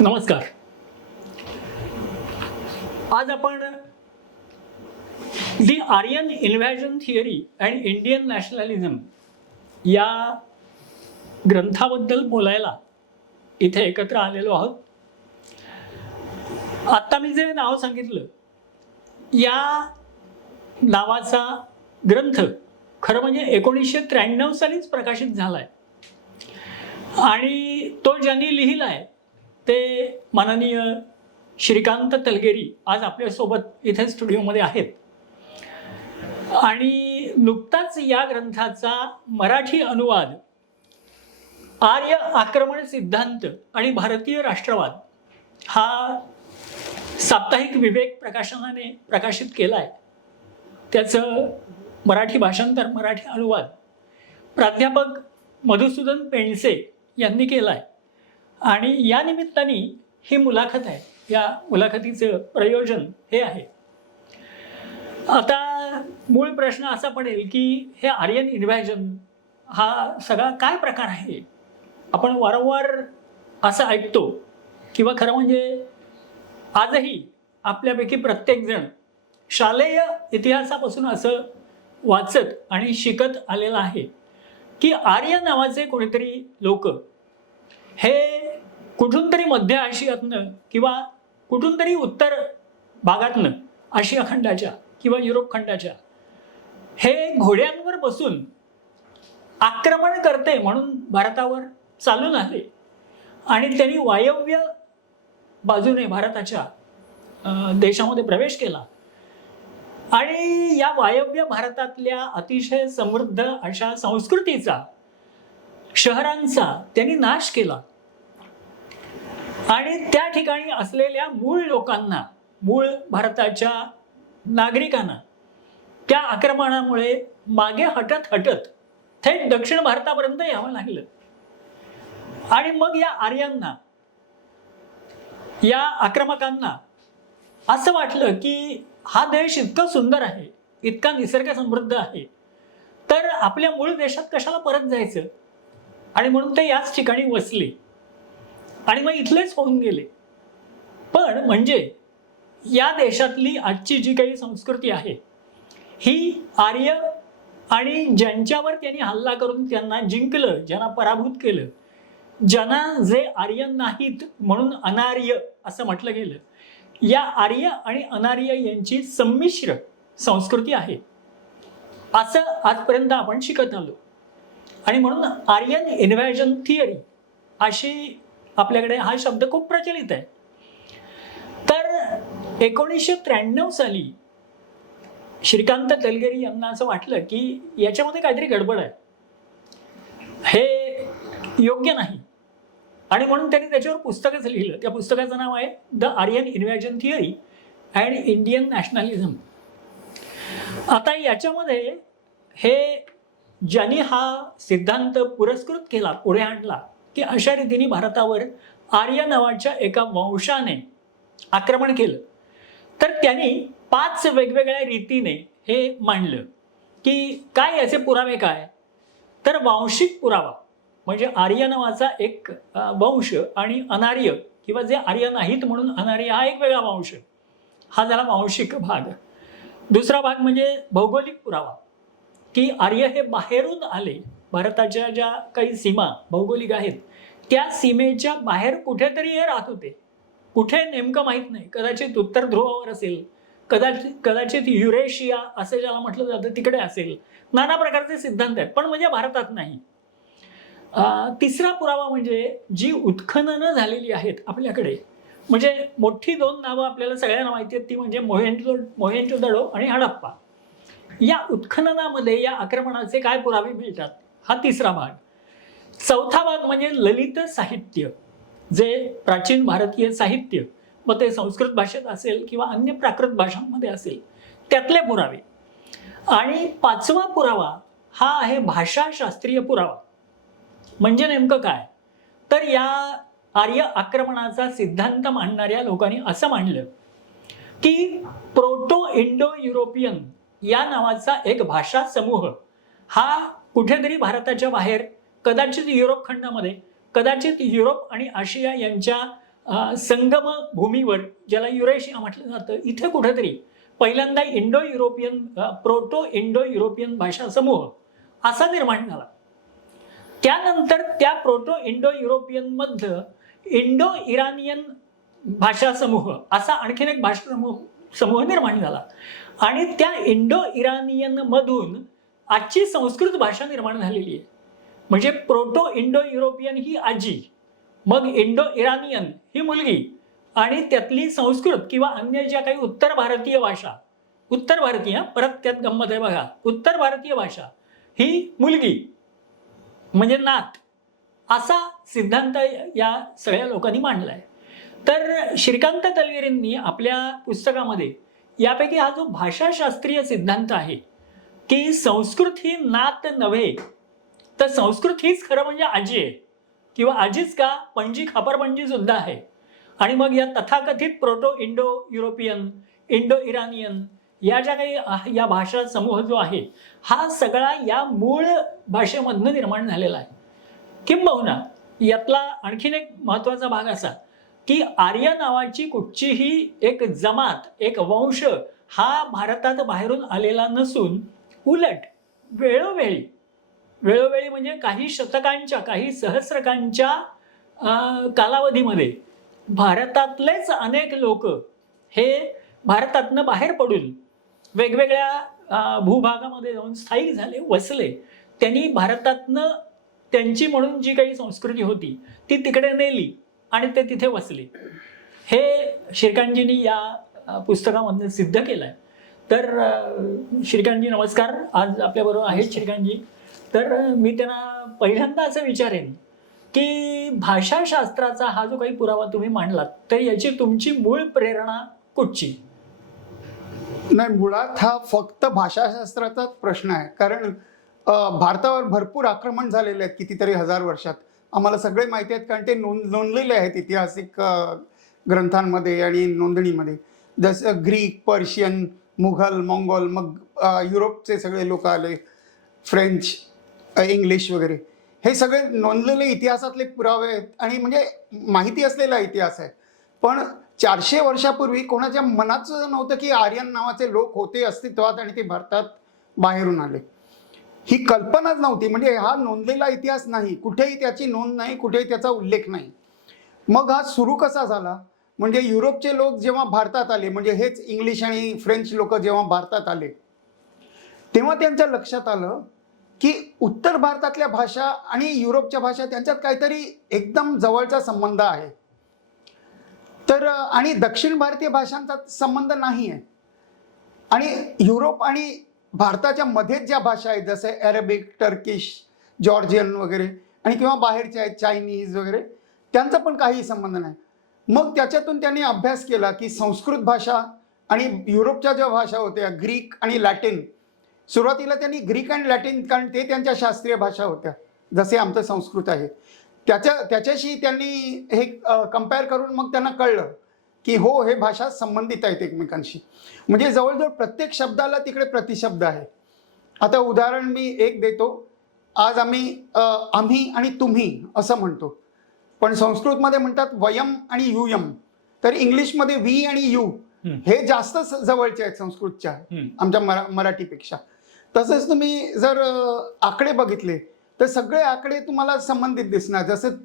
नमस्कार. आज आपण the Aryan invasion theory and Indian nationalism या ग्रंथाबद्दल बोलायला इथे एकत्र आलेलो आहोत. आत्ता मी जे नाव सांगितलं या नावाचा ग्रंथ खरं म्हणजे एकोणीसशे त्र्याण्णव सालीच प्रकाशित झाला आहे आणि तो ज्यांनी लिहिला आहे ते माननीय श्रीकांत तलगेरी आज आपल्यासोबत इथे स्टुडिओमध्ये आहेत. आणि नुकताच या ग्रंथाचा मराठी अनुवाद आर्य आक्रमण सिद्धांत आणि भारतीय राष्ट्रवाद हा साप्ताहिक विवेक प्रकाशनाने प्रकाशित केला आहे त्याचं मराठी भाषांतर मराठी अनुवाद प्राध्यापक मधुसूदन पेंडसे यांनी केला आहे आणि या निमित्ताने ही मुलाखत आहे. या मुलाखतीचं प्रयोजन हे आहे. आता मूळ प्रश्न असा पडेल की हे आर्यन इन्व्हॅजन हा सगळा काय प्रकार आहे? आपण वारंवार असं ऐकतो किंवा खरं म्हणजे आजही आपल्यापैकी प्रत्येकजण शालेय इतिहासापासून असं वाचत आणि शिकत आलेलं आहे की आर्य नावाचे कोणीतरी लोक हे कुठून तरी मध्य आशियातनं किंवा कुठून तरी उत्तर भागातनं आशिया खंडाच्या किंवा युरोप खंडाच्या हे घोड्यांवर बसून आक्रमण करते म्हणून भारतावर चालून आले आणि त्यांनी वायव्य बाजूने भारताच्या देशामध्ये प्रवेश केला. आणि या वायव्य भारतातल्या अतिशय समृद्ध अशा संस्कृतीचा शहरांचा त्यांनी नाश केला. आणि त्या ठिकाणी असलेल्या मूळ लोकांना मूळ भारताच्या नागरिकांना त्या आक्रमणामुळे मागे हटत हटत थेट दक्षिण भारतापर्यंत यावं लागलं. आणि मग या आर्यांना या आक्रमकांना असं वाटलं की हा देश इतका सुंदर आहे इतका निसर्ग समृद्ध आहे तर आपल्या मूळ देशात कशाला परत जायचं? आणि म्हणून ते याच ठिकाणी वसले. आणि मग इथलेच होऊन गेले. पण म्हणजे या देशातली आजची जी काही संस्कृती आहे ही आर्य आणि ज्यांच्यावर त्यांनी हल्ला करून त्यांना जिंकलं ज्यांना पराभूत केलं ज्यांना जे आर्य नाहीत म्हणून अनार्य असं म्हटलं गेलं या आर्य आणि अनार्य यांची संमिश्र संस्कृती आहे. असं आजपर्यंत आपण शिकत आलो. आणि म्हणून आर्यन इन्व्हॅजन थिअरी अशी आपल्याकडे हा शब्द खूप प्रचलित आहे. तर एकोणीसशे त्र्याण्णव साली श्रीकांत तलगेरी यांना असं वाटलं की याच्यामध्ये काहीतरी गडबड आहे. हे योग्य नाही. आणि म्हणून त्यांनी त्याच्यावर पुस्तकच लिहिलं. त्या पुस्तकाचं नाव आहे the Aryan invasion theory and Indian nationalism आता याच्यामध्ये हे ज्यांनी हा सिद्धांत पुरस्कृत केला पुढे आणला की अशा रीतीने भारतावर आर्य नावाच्या एका वंशाने आक्रमण केलं. तर त्यांनी पाच वेगवेगळ्या रीतीने हे मांडलं की काय याचे पुरावे काय? तर वांशिक पुरावा म्हणजे आर्य नावाचा एक वंश आणि अनार्य किंवा जे आर्य नाहीत म्हणून अनार्य हा एक वेगळा वंश हा झाला वांशिक भाग. दुसरा भाग म्हणजे भौगोलिक पुरावा की आर्य हे बाहेरून आले भारताच्या ज्या काही सीमा भौगोलिक आहेत त्या सीमेच्या बाहेर कुठेतरी हे राहत होते. कुठे नेमकं माहीत नाही. कदाचित उत्तर ध्रुवावर असेल कदाचित कदाचित युरेशिया असे ज्याला म्हटलं जातं तिकडे असेल. नाना प्रकारचे सिद्धांत आहेत. पण म्हणजे भारतात नाही. तिसरा पुरावा म्हणजे जी उत्खननं झालेली आहेत आपल्याकडे म्हणजे मोठी दोन नावं आपल्याला सगळ्यांना माहिती आहेत ती म्हणजे मोहेंजो दडो आणि हडप्पा. या उत्खननामध्ये या आक्रमणाचे काय पुरावे मिळतात? हा तिसरा भाग. चौथा भाग म्हणजे ललित साहित्य जे प्राचीन भारतीय साहित्य मग ते संस्कृत भाषेत असेल किंवा अन्य प्राकृत भाषांमध्ये असेल त्यातले पुरावे. आणि पाचवा पुरावा हा आहे भाषाशास्त्रीय पुरावा. म्हणजे नेमकं काय? तर या आर्य आक्रमणाचा सिद्धांत मांडणाऱ्या लोकांनी असं मांडलं की प्रोटो इंडो युरोपियन या नावाचा एक भाषा समूह हा कुठेतरी भारताच्या बाहेर कदाचित युरोप खंडामध्ये कदाचित युरोप आणि आशिया यांच्या संगम भूमीवर ज्याला युरेशिया म्हटलं जातं इथे कुठेतरी पहिल्यांदा Indo European proto Indo European भाषा समूह असा निर्माण झाला. त्यानंतर त्या प्रोटो इंडो युरोपियनमधलं इंडो इरानियन भाषा समूह असा आणखीन एक भाषा समूह समूह निर्माण झाला. आणि त्या इंडो इराणियनमधून आजची संस्कृत भाषा निर्माण झालेली आहे. म्हणजे प्रोटो इंडो युरोपियन ही आजी मग इंडो इरानियन ही मुलगी आणि त्यातली संस्कृत किंवा अन्य ज्या काही उत्तर भारतीय भाषा उत्तर भारतीय परत त्यात गंमत आहे बघा उत्तर भारतीय भाषा ही मुलगी म्हणजे नात असा सिद्धांत या सगळ्या लोकांनी मांडला आहे तर श्रीकांत तलगिरींनी आपल्या पुस्तकामध्ये यापैकी हा जो भाषाशास्त्रीय सिद्धांत आहे की संस्कृत ही नात नव्हे तर संस्कृत हीच खरं म्हणजे आजी आहे. किंवा आजीच का? पणजी खापरपणजी सुद्धा आहे. आणि मग या तथाकथित proto Indo European Indo Iranian या ज्या काही या भाषा समूह जो आहे हा सगळा या मूळ भाषेमधनं निर्माण झालेला आहे. किंबहुना यातला आणखीन एक महत्त्वाचा भाग असा की आर्य नावाची कुठचीही एक जमात एक वंश हा भारतात बाहेरून आलेला नसून उलट वेळोवेळी वेळोवेळी म्हणजे काही शतकांच्या काही सहस्रकांच्या कालावधीमध्ये भारतातलेच अनेक लोक हे भारतातनं बाहेर पडून वेगवेगळ्या भूभागामध्ये जाऊन स्थायिक झाले वसले. त्यांनी भारतातनं त्यांची म्हणून जी काही संस्कृती होती ती तिकडे नेली आणि ते तिथे वसले. हे श्रीकांतजींनी या पुस्तकामधनं सिद्ध केलं आहे तर श्रीकांतजी नमस्कार. आज आपल्याबरोबर आहेत श्रीकांतजी. तर मी त्यांना पहिल्यांदा असं विचारेन की भाषाशास्त्राचा हा जो काही पुरावा तुम्ही मांडलात तर याची तुमची मूळ प्रेरणा कुठची? नाही मुळात हा फक्त भाषाशास्त्राचाच प्रश्न आहे. कारण भारतावर भरपूर आक्रमण झालेले आहेत कितीतरी हजार वर्षात. आम्हाला सगळे माहिती आहेत कारण ते नोंद नोंदलेले आहेत ऐतिहासिक ग्रंथांमध्ये आणि नोंदणीमध्ये. जसं ग्रीक पर्शियन मुघल मंगोल मग युरोपचे सगळे लोक आले. फ्रेंच इंग्लिश वगैरे. हे सगळे नोंदलेले इतिहासातले पुरावे आहेत आणि म्हणजे माहिती असलेला इतिहास आहे. पण चारशे वर्षापूर्वी कोणाच्या मनाचं नव्हतं की आर्यन नावाचे लोक होते अस्तित्वात आणि ते भारतात बाहेरून आले. ही कल्पनाच नव्हती. म्हणजे हा नोंदलेला इतिहास नाही. कुठेही त्याची नोंद नाही कुठेही त्याचा उल्लेख नाही. मग हा सुरू कसा झाला? म्हणजे युरोपचे लोक जेव्हा भारतात आले म्हणजे हेच इंग्लिश आणि फ्रेंच लोक जेव्हा भारतात आले तेव्हा त्यांच्या लक्षात आलं की उत्तर भारतातल्या भाषा आणि युरोपच्या भाषा त्यांच्यात काहीतरी एकदम जवळचा संबंध आहे. तर आणि दक्षिण भारतीय भाषांचा संबंध नाही आहे आणि युरोप आणि भारताच्या मध्येच ज्या भाषा आहेत जसे अरेबिक टर्किश जॉर्जियन वगैरे आणि किंवा बाहेरच्या आहेत चायनीज वगैरे त्यांचा पण काही संबंध नाही. मग त्याच्यातून त्यांनी अभ्यास केला की संस्कृत भाषा आणि युरोपच्या ज्या भाषा होत्या ग्रीक आणि लॅटिन सुरुवातीला त्यांनी ग्रीक आणि लॅटिन कारण ते त्यांच्या शास्त्रीय भाषा होत्या. जसे आमचं संस्कृत आहे. त्याच्या त्याच्याशी त्यांनी हे कंपेअर करून मग त्यांना कळलं की हो हे भाषा संबंधित आहेत एकमेकांशी. म्हणजे जवळजवळ प्रत्येक शब्दाला तिकडे प्रतिशब्द आहे. आता उदाहरण मी एक देतो. आज आम्ही आम्ही आणि तुम्ही असं म्हणतो. पण संस्कृतमध्ये म्हणतात वयम आणि युयम. तर इंग्लिशमध्ये वी आणि यू. हे जास्त जवळचे आहेत संस्कृतच्या. आमच्या मरा मराठीपेक्षा. तसंच तुम्ही जर आकडे बघितले तर सगळे आकडे तुम्हाला संबंधित दिसणार. जसं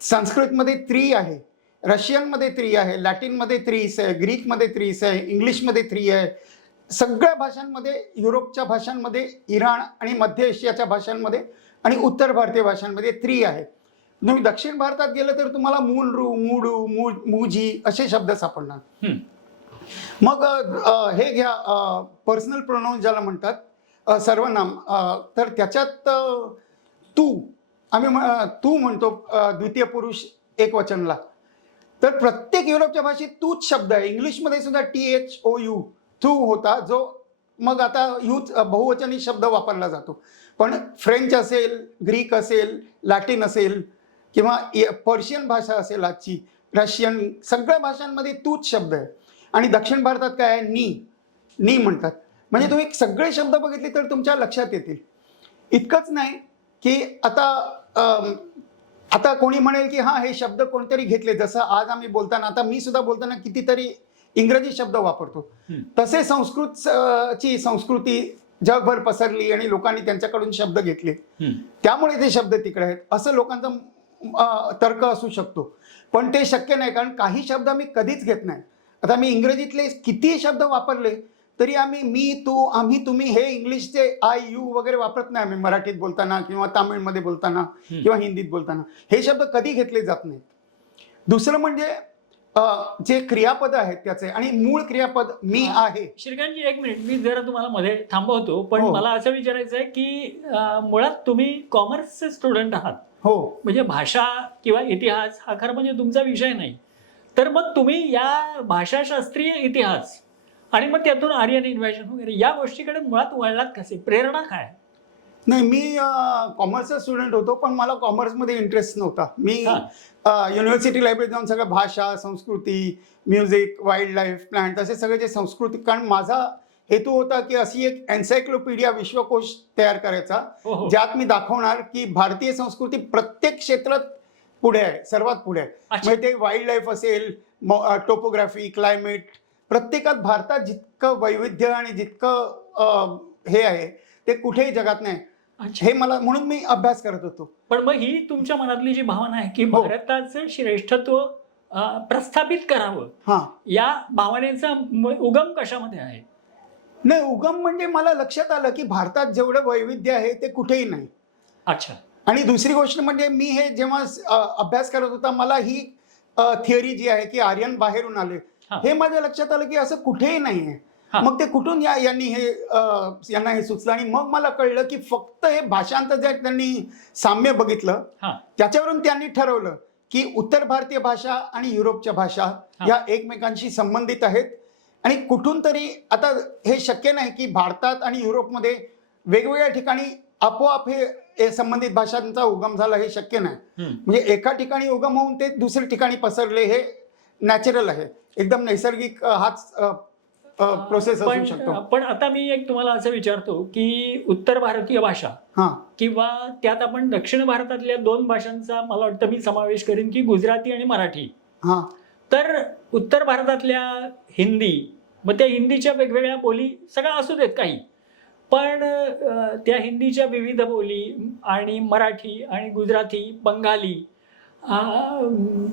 संस्कृतमध्ये त्री आहे रशियनमध्ये त्री आहे लॅटिनमध्ये त्रीस आहे ग्रीकमध्ये त्रीस आहे इंग्लिशमध्ये थ्री आहे. सगळ्या भाषांमध्ये युरोपच्या भाषांमध्ये इराण आणि मध्य एशियाच्या भाषांमध्ये आणि उत्तर भारतीय भाषांमध्ये त्रि आहे. तुम्ही दक्षिण भारतात गेलं तर तुम्हाला मूलरू मूडू मू मुजी असे शब्द सापडणार. मग हे घ्या पर्सनल प्रोनाऊन ज्याला म्हणतात सर्वनाम तर त्याच्यात तू आम्ही म्ह- तू म्हणतो द्वितीय पुरुष एक वचनला. तर प्रत्येक युरोपच्या भाषेत तूच शब्द आहे. इंग्लिशमध्ये सुद्धा टी एच ओ यू तू होता जो मग आता यूच बहुवचनी शब्द वापरला जातो. पण फ्रेंच असेल ग्रीक असेल लॅटिन असेल किंवा पर्शियन भाषा असेल आजची रशियन सगळ्या भाषांमध्ये तूच शब्द आहे. आणि दक्षिण भारतात काय आहे? नी. नी म्हणतात. म्हणजे तुम्ही सगळे शब्द बघितले तर तुमच्या लक्षात येतील. इतकंच नाही की आता आता कोणी म्हणेल की हा हे शब्द कोणतरी घेतले. जसं आज आम्ही बोलताना आता मी सुद्धा बोलताना कितीतरी इंग्रजी शब्द वापरतो. तसे संस्कृत ची संस्कृती जगभर पसरली आणि लोकांनी त्यांच्याकडून शब्द घेतले. त्यामुळे ते शब्द तिकडे आहेत. असं लोकांचा तर्क असू शकतो. पण ते शक्य नाही कारण काही शब्द मी कधीच घेत नाही. आता मी इंग्रजीतले किती शब्द वापरले तरी आम्ही मी तू आम्ही तुम्ही हे इंग्लिशचे आय यू वगैरे वापरत नाही आम्ही मराठीत बोलताना किंवा तामिळमध्ये बोलताना. किंवा हिंदीत बोलताना. हे शब्द कधी घेतले जात नाहीत. दुसरं म्हणजे जे क्रियापद आहेत त्याचे आणि मूळ क्रियापद मी. आहे. श्रीकांतजी एक मिनिट. मी जरा तुम्हाला मध्ये थांबवतो पण हो. मला असं विचारायचं आहे की मुळात तुम्ही कॉमर्सचे स्टुडंट आहात. हो. म्हणजे भाषा किंवा इतिहास हा खरं म्हणजे तुमचा विषय नाही. तर मग तुम्ही या भाषाशास्त्रीय इतिहास आणि मग त्यातून आर्यन इन्व्हेजन वगैरे या गोष्टीकडे मुळात वळलात कसे? प्रेरणा काय? नाही मी कॉमर्सचा स्टुडंट होतो पण मला कॉमर्समध्ये इंटरेस्ट नव्हता. मी. युनिव्हर्सिटी लायब्ररीत जाऊन सगळं भाषा संस्कृती म्युझिक वाईल्ड लाईफ प्लांट असे सगळे जे संस्कृती कारण माझा हेतू होता की अशी एक एन्सायक्लोपीडिया विश्वकोश तयार करायचा हो हो. ज्यात मी दाखवणार की भारतीय संस्कृती प्रत्येक क्षेत्रात पुढे आहे सर्वात पुढे आहे. म्हणजे ते वाईल्ड लाईफ असेल टोपोग्राफी क्लायमेट प्रत्येकात भारतात जितकं वैविध्य आणि जितकं हे आहे ते कुठेही जगात नाही. हे मला म्हणून मी अभ्यास करत होतो. पण मग ही तुमच्या मनातली जी भावना आहे की हो. भारताचं श्रेष्ठत्व प्रस्थापित करावं हा. या भावनेचा उगम कशामध्ये आहे? नाही उगम म्हणजे मला लक्षात आलं की भारतात जेवढं वैविध्य आहे ते कुठेही नाही. अच्छा. आणि दुसरी गोष्ट म्हणजे मी हे जेव्हा अभ्यास करत होता मला ही थिअरी जी आहे की आर्यन बाहेरून आले. हा. माझ्या लक्षात आलं की असं कुठेही नाही. मग ते कुठून या यांनी हे यांना हे सुचलं आणि मग मला कळलं की फक्त हे भाषांतर जे त्यांनी साम्य बघितलं त्याच्यावरून त्यांनी ठरवलं की उत्तर भारतीय भाषा आणि युरोपच्या भाषा. या एकमेकांशी संबंधित आहेत आणि कुठून तरी आता हे शक्य नाही की भारतात आणि युरोपमध्ये वेगवेगळ्या ठिकाणी आपोआप हे संबंधित भाषांचा उगम झाला हे शक्य नाही. म्हणजे एका ठिकाणी उगम होऊन ते दुसऱ्या ठिकाणी पसरले हे नॅचरल आहे. एकदम नैसर्गिक हाच प्रोसेस असू पण शकतो. पण आता मी एक तुम्हाला असं विचारतो की उत्तर भारतीय भाषा हा. किंवा त्यात आपण दक्षिण भारतातल्या दोन भाषांचा मला वाटतं मी समावेश करेन की गुजराती आणि मराठी. हा. तर उत्तर भारतातल्या हिंदी मग त्या हिंदीच्या वेगवेगळ्या बोली सगळ्या असू देत काही. पण त्या हिंदीच्या विविध बोली आणि मराठी आणि गुजराती बंगाली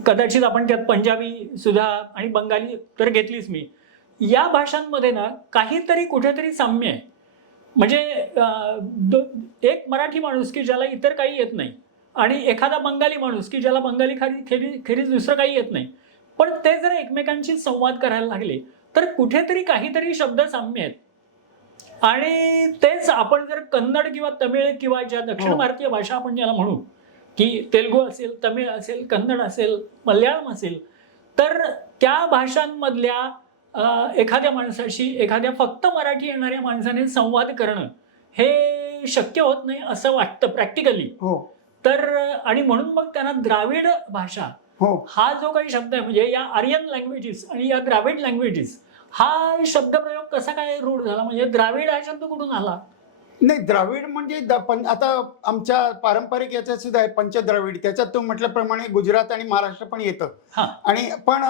कदाचित आपण त्यात पंजाबी सुद्धा आणि बंगाली तर घेतलीच मी. या भाषांमध्ये ना काहीतरी कुठेतरी साम्य आहे. म्हणजे एक मराठी माणूस की ज्याला इतर काही येत नाही आणि एखादा बंगाली माणूस की ज्याला बंगाली खाली खेरी खेरीज दुसरं काही येत नाही. पण ते जर एकमेकांशी संवाद करायला लागले तर कुठेतरी काहीतरी शब्द साम्य आहेत. आणि तेच आपण जर कन्नड किंवा तमिळ किंवा ज्या दक्षिण हो. भारतीय भाषा आपण ज्याला म्हणू की तेलगू असेल तमिळ असेल कन्नड असेल मल्याळम असेल तर त्या भाषांमधल्या एखाद्या माणसाशी एखाद्या फक्त मराठी येणाऱ्या माणसाने संवाद करणं हे शक्य होत नाही असं वाटतं प्रॅक्टिकली. हो. तर आणि म्हणून मग त्यांना द्राविड भाषा हो. हा जो काही शब्द आहे म्हणजे या आर्यन लँग्वेजेस आणि या द्राविड लँग्वेजेस हा शब्दप्रयोग कसा काय रूढ झाला? म्हणजे द्राविड हा शब्द कुठून आला? नाही द्राविड म्हणजे द- पण आता आमच्या पारंपरिक याच्यात सुद्धा आहे पंचद्राविड. त्याच्यात तो म्हटल्याप्रमाणे गुजरात आणि महाराष्ट्र पण येतं. आणि पण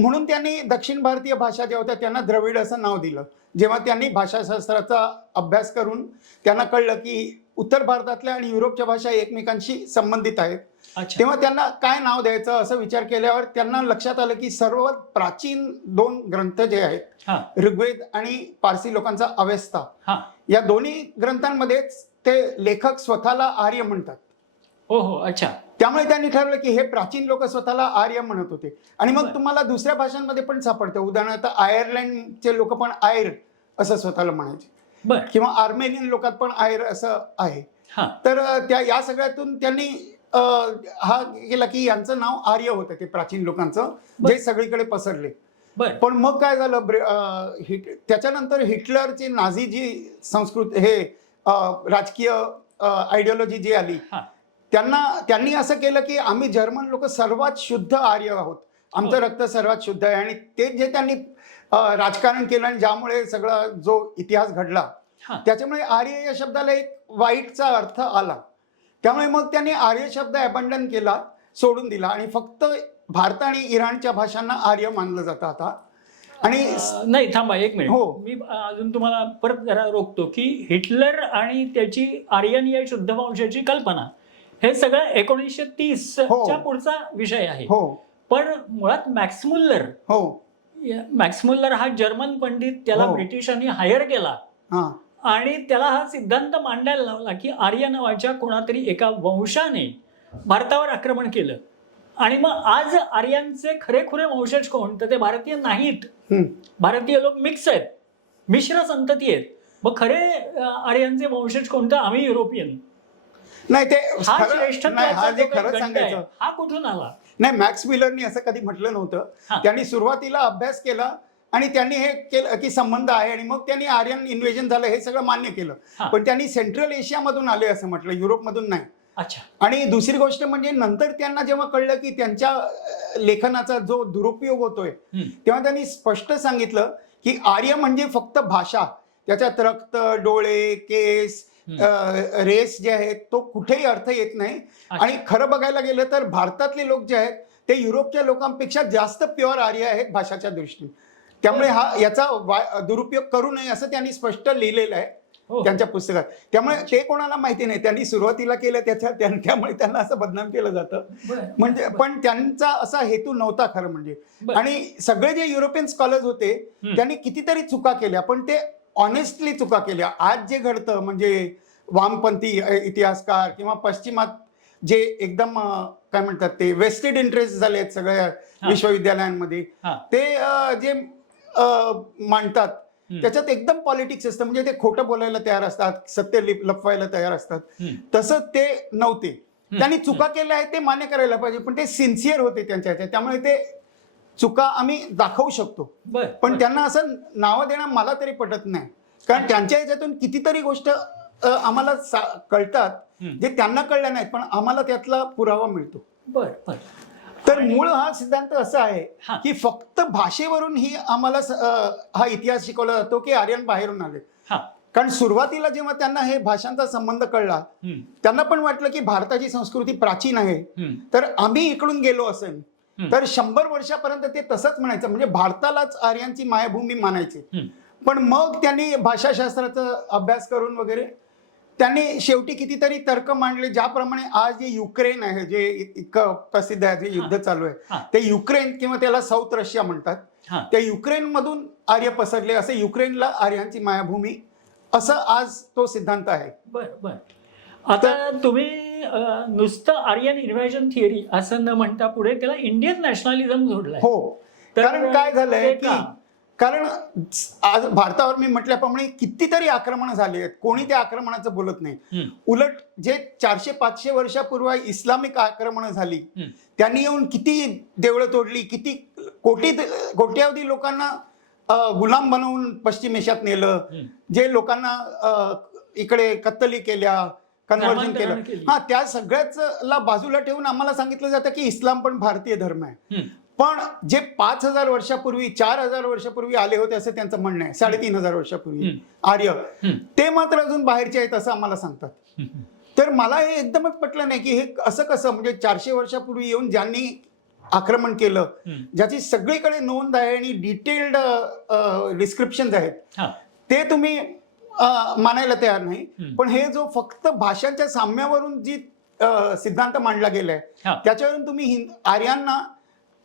म्हणून त्यांनी दक्षिण भारतीय भाषा ज्या होत्या त्यांना द्रविड असं नाव दिलं. जेव्हा त्यांनी भाषाशास्त्राचा अभ्यास करून त्यांना कळलं की उत्तर भारतातल्या आणि युरोपच्या भाषा एकमेकांशी संबंधित आहेत. तेव्हा त्यांना काय नाव द्यायचं असं विचार केल्यावर त्यांना लक्षात आलं की सर्वात प्राचीन दोन ग्रंथ जे आहेत ऋग्वेद आणि पारसी लोकांचा अवेस्ता हा. या दोन्ही ग्रंथांमध्येच ते लेखक स्वतःला आर्य म्हणतात. हो हो. अच्छा. त्यामुळे त्यांनी ठरवलं की हे प्राचीन लोक स्वतःला आर्य म्हणत होते. आणि मग. तुम्हाला दुसऱ्या भाषांमध्ये पण सापडतं. उदाहरणार्थ आयर्लंडचे लोक पण आयर असं स्वतःला म्हणायचे. किंवा आर्मेनियन लोकात पण आयर असं आहे. तर त्या या सगळ्यातून त्यांनी हा केला की यांचं नाव आर्य होतं ते प्राचीन लोकांचं जे सगळीकडे पसरले. पण मग काय झालं त्याच्यानंतर हिटलरची नाझी जी संस्कृत हे राजकीय आयडिओलॉजी जी आली त्यांना त्यांनी असं केलं की आम्ही जर्मन लोक सर्वात शुद्ध आर्य आहोत. आमचं. रक्त सर्वात शुद्ध आहे आणि ते जे त्यांनी राजकारण केलं आणि ज्यामुळे सगळा जो इतिहास घडला हा. त्याच्यामुळे आर्य या शब्दाला एक वाईटचा अर्थ आला. त्यामुळे मग त्यांनी आर्य शब्द अबंडन केला सोडून दिला आणि फक्त भारत आणि इराणच्या भाषांना आर्य मानलं जातं आता. आणि नाही थांबा एक मिनिट. हो. मी अजून तुम्हाला परत जरा रोखतो की हिटलर आणि त्याची आर्यन या शुद्ध वंशाची कल्पना हे सगळं एकोणीसशे तीस हो. च्या पुढचा विषय आहे. हो. पण मुळात मॅक्समुल्लर हो. मॅक्समुल्लर हा जर्मन पंडित त्याला हो. ब्रिटिशांनी हायर केला. हां. आणि त्याला हा सिद्धांत मांडायला लावला की आर्य नावाच्या कोणातरी एका वंशाने भारतावर आक्रमण केलं. आणि मग आज आर्यांचे खरेखुरे वंशज कोण? तर ते भारतीय नाहीत. हम्म. भारतीय लोक मिक्स आहेत. मिश्र संतती आहेत. मग खरे अं, आर्यांचे वंशज कोणतं आम्ही युरोपियन. नाही ते हा खरं- नाही, हा श्रेष्ठत्वाचा जे जो काही खरं गंड आहे, सांगायचं हा कुठून आला? नाही मॅक्स मिलरनी असं कधी म्हटलं नव्हतं. त्यांनी सुरुवातीला अभ्यास केला आणि त्यांनी हे केलं की संबंध आहे आणि मग त्यांनी आर्यन इन्व्हेजन झालं हे सगळं मान्य केलं. पण त्यांनी सेंट्रल एशियामधून आले असं म्हटलं युरोपमधून नाही अच्छा आणि दुसरी गोष्ट म्हणजे नंतर त्यांना जेव्हा कळलं की त्यांच्या लेखनाचा जो दुरुपयोग होतोय. तेव्हा त्यांनी स्पष्ट सांगितलं की आर्य म्हणजे फक्त भाषा त्याच्यात रक्त डोळे केस रेस जे आहेत तो कुठेही अर्थ येत नाही. आणि खरं बघायला गेलं तर भारतातले लोक जे आहेत ते युरोपच्या लोकांपेक्षा जास्त प्युअर आर्य आहेत भाषाच्या दृष्टीने त्यामुळे हा याचा दुरुपयोग करू नये असं त्यांनी स्पष्ट लिहिलेलं आहे हो. त्यांच्या पुस्तकात त्यामुळे ते कोणाला माहिती नाही त्यांनी सुरुवातीला केलं त्याच्या त्या- त्यामुळे त्यांना असं बदनाम केलं जातं. म्हणजे पण त्यांचा असा हेतू नव्हता खरं म्हणजे. आणि सगळे जे युरोपियन स्कॉलर्स होते. त्यांनी कितीतरी चुका केल्या पण ते ऑनेस्टली चुका केल्या. आज जे घडतं म्हणजे वामपंथी इतिहासकार किंवा पश्चिमात जे एकदम काय म्हणतात ते वेस्टेड इंटरेस्ट झाले आहेत सगळ्या विश्वविद्यालयांमध्ये. ते जे मांडतात. त्याच्यात एकदम पॉलिटिक्स असतं. म्हणजे ते खोटं बोलायला तयार असतात सत्य लिप- लपवायला तयार असतात. तसं ते नव्हते. त्यांनी चुका केल्या आहेत ते मान्य करायला पाहिजे पण ते सिन्सिअर होते त्यांच्या त्यामुळे ते चुका आम्ही दाखवू शकतो. पण त्यांना असं नावं देणं मला तरी पटत नाही कारण त्यांच्या ह्याच्यातून कितीतरी गोष्ट आम्हाला कळतात. जे त्यांना कळल्या नाहीत पण आम्हाला त्यातला पुरावा मिळतो बरं बरं तर मूळ हा सिद्धांत असा आहे. की फक्त भाषेवरून ही आम्हाला हा इतिहास शिकवला जातो की आर्यन बाहेरून आले कारण सुरुवातीला जेव्हा त्यांना हे भाषांचा संबंध कळला. त्यांना पण वाटलं की भारताची संस्कृती प्राचीन आहे. तर आम्ही इकडून गेलो असेल. तर शंभर वर्षापर्यंत ते तसंच म्हणायचं. म्हणजे भारतालाच आर्यांची मायभूमी मानायची. पण मग त्यांनी भाषाशास्त्राचा अभ्यास करून वगैरे त्यांनी शेवटी कितीतरी तर्क मांडले ज्याप्रमाणे आज जे युक्रेन आहे जे इतकं प्रसिद्ध आहे जे युद्ध चालू आहे. ते युक्रेन किंवा त्याला साऊथ रशिया म्हणतात. त्या युक्रेनमधून आर्य पसरले असे युक्रेनला आर्यांची मायाभूमी असं आज तो सिद्धांत आहे. बर बर. आता तुम्ही नुसतं आर्यन इन्व्हॅजन थिअरी असं न म्हणता पुढे त्याला इंडियन नॅशनलिझम जोडलाय हो कारण काय झालंय की? कारण आज भारतावर मी म्हटल्याप्रमाणे कितीतरी आक्रमण झाले आहेत कोणी त्या आक्रमणाचं बोलत नाही. उलट जे चारशे पाचशे वर्षापूर्वी इस्लामिक आक्रमणं झाली. त्यांनी येऊन किती देवळं तोडली किती कोटी कोट्यावधी लोकांना गुलाम बनवून पश्चिम एशियात नेलं. जे लोकांना इकडे कत्तली केल्या कन्व्हर्जन धर्मांतरण केलं. हा त्या सगळ्याच ला बाजूला ठेवून आम्हाला सांगितलं जातं की इस्लाम पण भारतीय धर्म आहे. पण जे पाच हजार वर्षापूर्वी चार हजार वर्षापूर्वी आले होते असं त्यांचं म्हणणं आहे साडेतीन हजार वर्षापूर्वी. आर्य. ते मात्र अजून बाहेरचे आहेत असं आम्हाला सांगतात. तर मला हे एकदमच पटलं नाही की हे असं कसं म्हणजे चारशे वर्षापूर्वी येऊन ज्यांनी आक्रमण केलं. ज्याची सगळीकडे नोंद आहे आणि डिटेल्ड डिस्क्रिप्शन आहेत ते तुम्ही मानायला तयार नाही. पण हे जो फक्त भाषांच्या साम्यावरून जी सिद्धांत मांडला गेलाय. त्याच्यावरून तुम्ही हिंद आर्यांना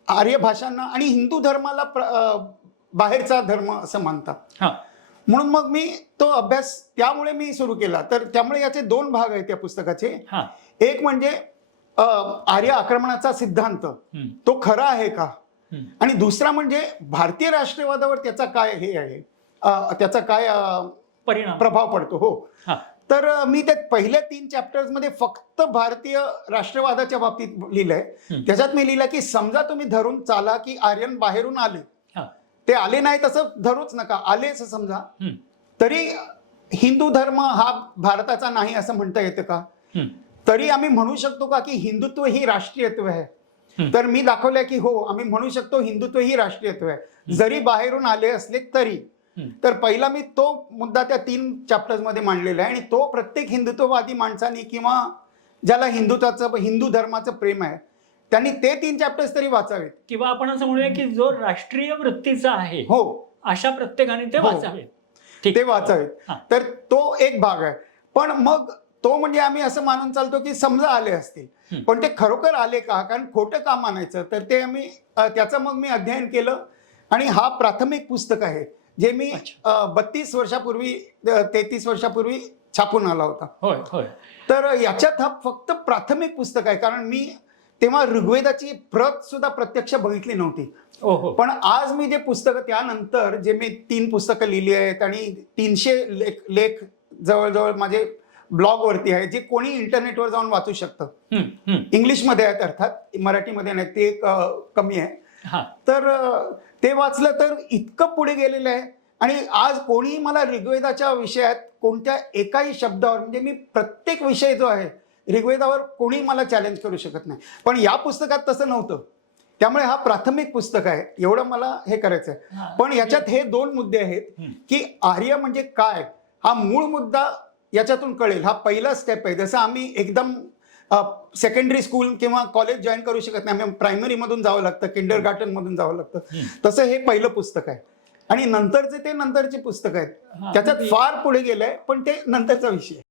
आर्य भाषांना आणि हिंदू धर्माला बाहेरचा धर्म असं मानता हा. म्हणून मग मी तो अभ्यास त्यामुळे मी सुरू केला. तर त्यामुळे याचे दोन भाग आहेत त्या पुस्तकाचे. एक म्हणजे आर्य आक्रमणाचा सिद्धांत. तो खरा आहे का. आणि दुसरा म्हणजे भारतीय राष्ट्रवादावर त्याचा काय हे आहे? त्याचा काय परिणाम. प्रभाव पडतो हो. तर मी त्या पहिल्या तीन चॅप्टर्समध्ये फक्त भारतीय राष्ट्रवादाच्या बाबतीत लिहिलंय. त्याच्यात मी लिहिलं की समजा तुम्ही धरून चाला की आर्यन बाहेरून आले. ते आले नाही तसं धरूच नका. आले असं समजा. तरी हिंदू धर्म हा भारताचा नाही असं म्हणता येतं का. तरी आम्ही म्हणू शकतो का की हिंदुत्व ही राष्ट्रीयत्व आहे. तर मी दाखवलंय की हो आम्ही म्हणू शकतो हिंदुत्व ही राष्ट्रीयत्व आहे. जरी बाहेरून आले असले तरी. तर पहिला मी तो मुद्दा त्या तीन चॅप्टर्समध्ये मांडलेला आहे आणि तो प्रत्येक हिंदुत्ववादी माणसाने किंवा ज्याला हिंदुत्वाचं हिंदू धर्माचं प्रेम आहे त्यांनी ते तीन चॅप्टर्स तरी वाचावेत. किंवा आपण असं म्हणूया की जो राष्ट्रीय वृत्तीचा आहे हो. अशा प्रत्येकाने ते हो. वाचावे ठीक. ते वाचावेत. तर तो एक भाग आहे. पण मग तो म्हणजे आम्ही असं मानून चालतो की समजा आले असतील. पण ते खरोखर आले का? कारण खोटं का मानायचं तर ते आम्ही त्याचं मग मी अध्ययन केलं आणि हा प्राथमिक पुस्तक आहे. जे मी. बत्तीस वर्षापूर्वी तेहतीस वर्षापूर्वी छापून आला होता. होय होय. तर याच्यात हा फक्त प्राथमिक पुस्तक आहे कारण मी तेव्हा ऋग्वेदाची प्रत सुद्धा प्रत्यक्ष बघितली नव्हती. ओ हो. पण आज मी जे पुस्तकं त्यानंतर जे मी तीन पुस्तकं लिहिली आहेत आणि तीनशे लेख लेख जवळजवळ माझे ब्लॉगवरती आहे जे कोणी इंटरनेटवर जाऊन वाचू शकतं. इंग्लिशमध्ये आहेत अर्थात मराठीमध्ये नाही ते कमी आहे. हा. तर ते वाचलं तर इतकं पुढे गेलेलं आहे. आणि आज कोणीही मला ऋग्वेदाच्या विषयात कोणत्या एकाही शब्दावर म्हणजे मी प्रत्येक विषय जो आहे ऋग्वेदावर कोणी मला चॅलेंज करू शकत नाही. पण या पुस्तकात तसं नव्हतं. त्यामुळे हा प्राथमिक पुस्तक आहे. एवढं मला हे करायचं आहे. पण याच्यात हे दोन मुद्दे आहेत. की आर्य म्हणजे काय? हा मूळ मुद्दा याच्यातून कळेल. हा पहिला स्टेप आहे. जसं आम्ही एकदम सेकंडरी स्कूल किंवा कॉलेज जॉईन करू शकत नाही आम्ही प्रायमरीमधून जावं लागतं किंडर गार्डन मधून जावं लागतं. तसं हे पहिलं पुस्तक आहे आणि नंतरचे ते नंतरचे पुस्तक आहेत त्याच्यात फार पुढे गेलंय पण ते नंतरचा विषय आहे.